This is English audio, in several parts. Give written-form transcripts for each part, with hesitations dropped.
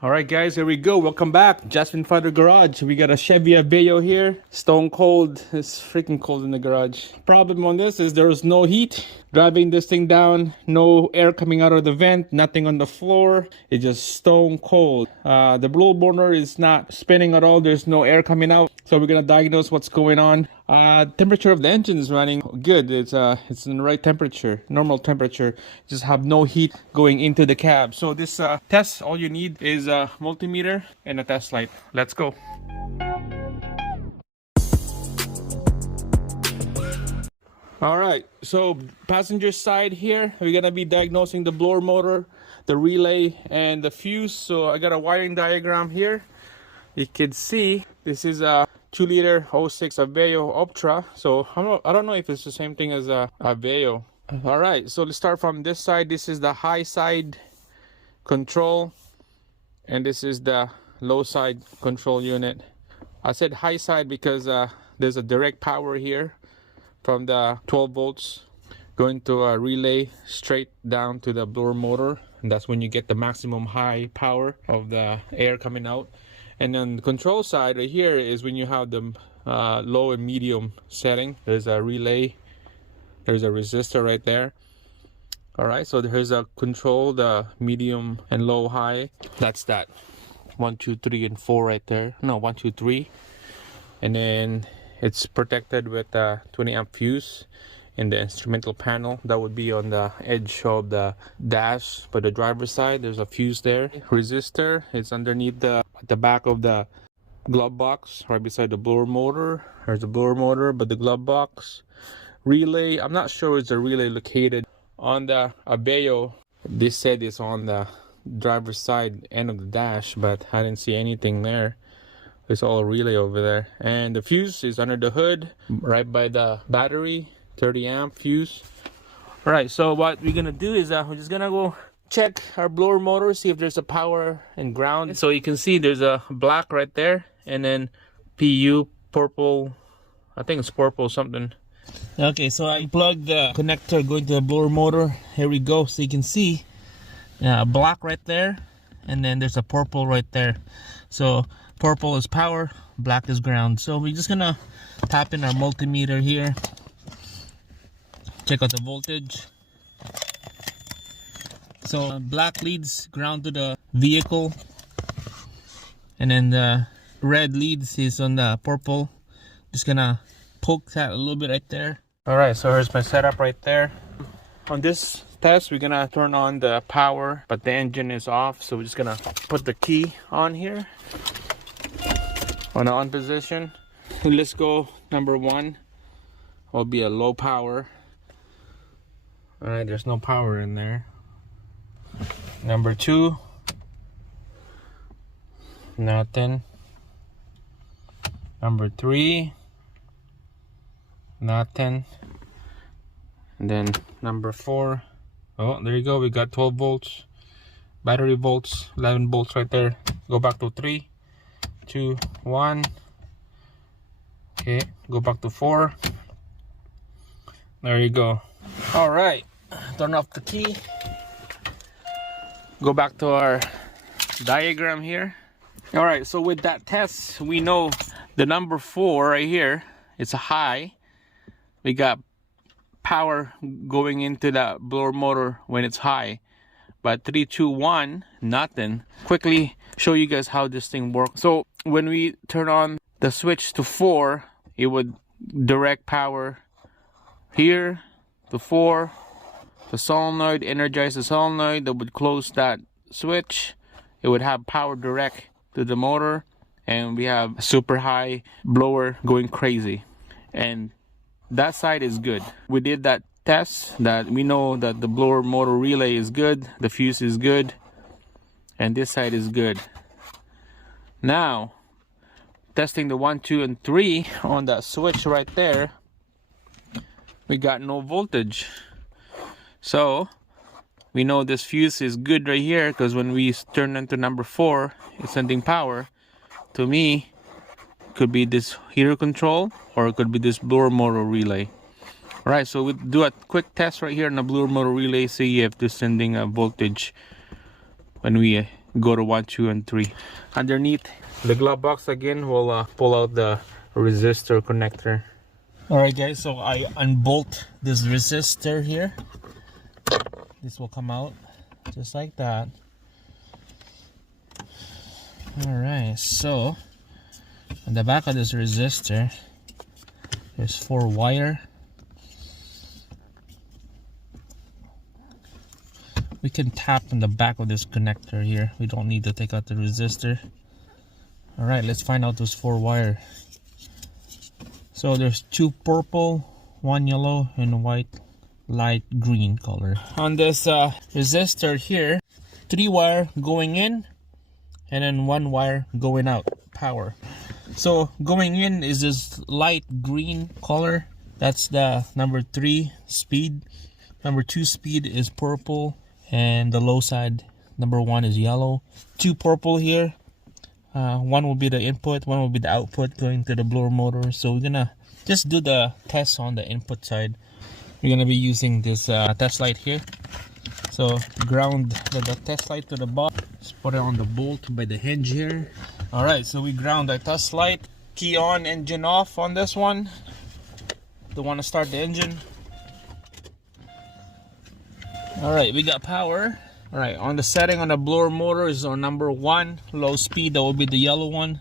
All right, guys, here we go. Welcome back. Jasmine Father Garage. We got a Chevy Optra here. Stone cold. It's freaking cold in the garage. Problem on this is there's no heat. Driving this thing down, no air coming out of the vent, nothing on the floor. It's just stone cold. The blower burner is not spinning at all. There's no air coming out. So we're gonna diagnose what's going on. Temperature of the engine is running good. It's in the right temperature, normal temperature. Just have no heat going into the cab. So this test, all you need is a multimeter and a test light. Let's go. All right, so passenger side here, we're gonna be diagnosing the blower motor, the relay, and the fuse. So I got a wiring diagram here. You can see this is a 2-liter 06 Chevy Optra. So I don't know if it's the same thing as a Aveo. All right, so let's start from this side. This is the high side control, and this is the low side control unit. I said high side because there's a direct power here from the 12 volts going to a relay straight down to the blower motor, and that's when you get the maximum high power of the air coming out. And then the control side right here is when you have the low and medium setting. There's a relay, there's a resistor right there. All right, so there's a control, the medium and low high. That's that 1, 2, 3 and 4 right there. No, 1, 2, 3. And then it's protected with a 20 amp fuse in the instrumental panel. That would be on the edge of the dash, but the driver's side, there's a fuse there. Resistor, it's underneath the back of the glove box, right beside the blower motor. There's the blower motor, but the glove box. Relay, I'm not sure it's a relay located on the Aveo. This said it's on the driver's side end of the dash, but I didn't see anything there. It's all a relay over there. And the fuse is under the hood, right by the battery, 30 amp fuse. All right, so what we're gonna do is we're just gonna go check our blower motor, see if there's a power and ground. So you can see there's a black right there, and then PU, purple, I think it's purple something. Okay, so I plugged the connector going to the blower motor. Here we go. So you can see black right there, and then there's a purple right there. So purple is power, black is ground. So we're just gonna tap in our multimeter here, check out the voltage. So black leads ground to the vehicle, and then the red leads is on the purple. Just gonna poke that a little bit right there. All right, so here's my setup right there. On this test, we're gonna turn on the power, but the engine is off. So we're just gonna put the key on here, on the on position. And let's go. Number 1 will be a low power. All right, there's no power in there. Number 2, nothing. Number 3, nothing. And then number 4, oh, there you go. We got 12 volts, battery volts, 11 volts right there. Go back to 3, 2, 1. Okay, go back to 4. There you go. All right, turn off the key. Go back to our diagram here. All right, so with that test, we know the number 4 right here, it's a high. We got power going into the blower motor when it's high. But 3, 2, 1, nothing. Quickly show you guys how this thing works. So when we turn on the switch to 4, it would direct power here to 4. The solenoid, energize the solenoid, that would close that switch. It would have power direct to the motor, and we have a super high blower going crazy. And that side is good. We did that test, that we know that the blower motor relay is good, the fuse is good, and this side is good. Now, testing the 1, 2, and 3 on that switch right there, we got no voltage. So we know this fuse is good right here, because when we turn into number 4, it's sending power. To me, it could be this heater control, or it could be this blower motor relay. All right, so we do a quick test right here on the blower motor relay, see if it's sending a voltage when we go to 1, 2, and 3. Underneath the glove box again, we'll pull out the resistor connector. Alright guys, so I unbolt this resistor here. This will come out just like that. Alright, so on the back of this resistor, there's 4 wire. We can tap on the back of this connector here. We don't need to take out the resistor. Alright, let's find out those 4 wire. So there's 2 purple, 1 yellow, and white light green color. On this resistor here, 3 wire going in and then 1 wire going out, power. So going in is this light green color. That's the number 3 speed. Number 2 speed is purple, and the low side, number 1 is yellow. 2 purple here. 1 will be the input, 1 will be the output going to the blower motor. So we're gonna just do the test on the input side. We're gonna be using this test light here. So ground the test light to the bottom. Just put it on the bolt by the hinge here. Alright, so we ground the test light. Key on, engine off on this one. Don't want to start the engine. Alright, we got power. Alright, on the setting on the blower motor is on number 1, low speed. That will be the yellow one.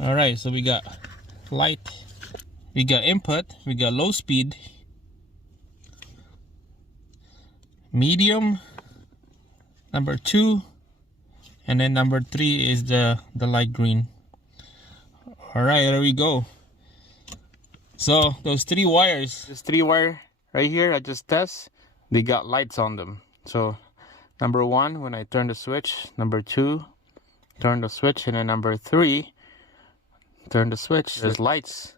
Alright, so we got light, we got input, we got low speed, medium, number 2, and then number 3 is the light green. Alright, there we go. So those 3 wires, this 3 wire right here, I just test, they got lights on them. So number 1, when I turn the switch, number 2, turn the switch, and then number 3, turn the switch. There's lights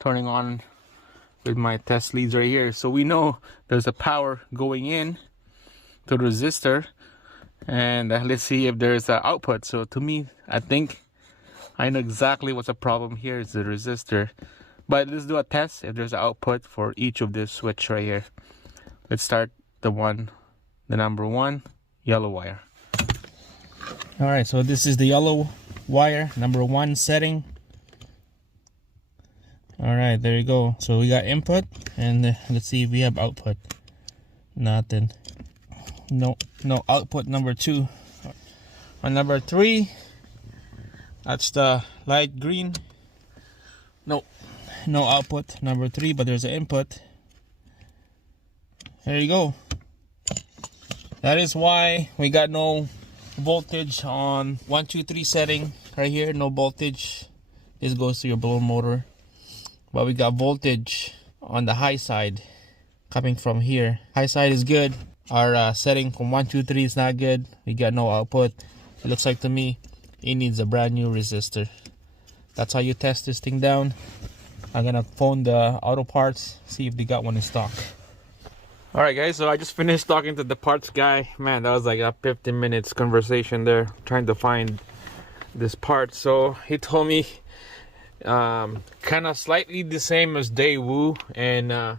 turning on with my test leads right here. So we know there's a power going in to the resistor, and let's see if there's an output. So to me, I think I know exactly what's the problem here is the resistor. But let's do a test if there's an output for each of this switch right here. Let's start the number 1 yellow wire. All right, so this is the yellow wire, number 1 setting. All right, there you go. So we got input, and let's see if we have output. Nothing. No output. Number 2. On number 3, that's the light green. No output. Number 3, but there's an input. There you go. That is why we got no voltage on 1, 2, 3 setting right here. No voltage. This goes to your blower motor. But we got voltage on the high side coming from here. High side is good. Our setting from 1, 2, 3 is not good. We got no output. It looks like to me it needs a brand new resistor. That's how you test this thing down. I'm gonna phone the auto parts, see if they got one in stock. Alright guys, so I just finished talking to the parts guy. Man, that was like a 15 minutes conversation there trying to find this part. So he told me kind of slightly the same as D.i.Y and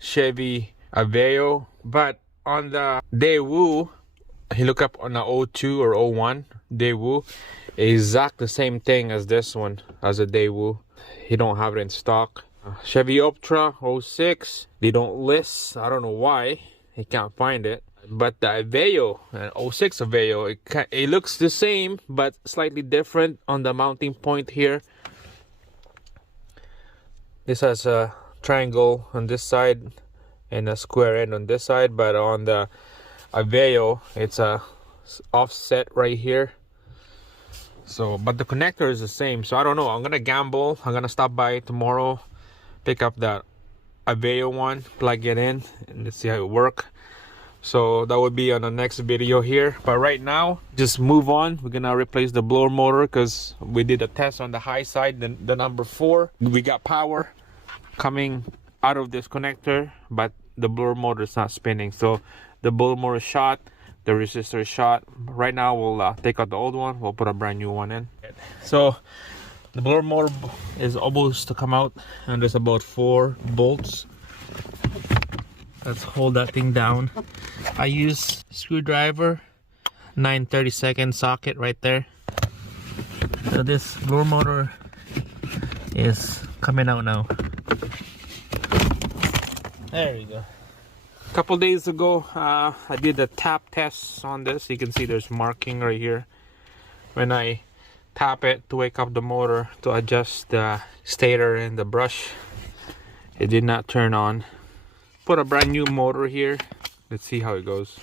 Chevy Aveo, but on the D.i.Y, he looked up on the 02 or 01 D.i.Y, exact the same thing as this one, as a D.i.Y. He don't have it in stock. Chevy Optra 06, they don't list. I don't know why. He can't find it. But the Aveo, 06 Aveo, it looks the same but slightly different on the mounting point here. This has a triangle on this side and a square end on this side, but on the Aveo it's a offset right here. So but the connector is the same, so I don't know. I'm gonna gamble. I'm gonna stop by tomorrow, pick up that Aveo one, plug it in, and let's see how it works. So that would be on the next video here, but right now just move on. We're gonna replace the blower motor because we did a test on the high side, the number 4. We got power coming out of this connector, but the blower motor is not spinning. So the blower motor is shot, the resistor is shot. Right now we'll take out the old one, we'll put a brand new one in. So the blower motor is almost to come out, and there's about 4 bolts. Let's hold that thing down. I use screwdriver 9/32 socket right there. So this blower motor is coming out now. There you go. A couple days ago, I did a tap test on this. You can see there's marking right here. When I tap it to wake up the motor to adjust the stator and the brush, it did not turn on. Put a brand new motor here. Let's see how it goes.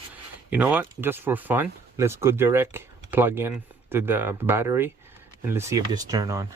You know what? Just for fun, let's go direct plug in to the battery and let's see if this turn on.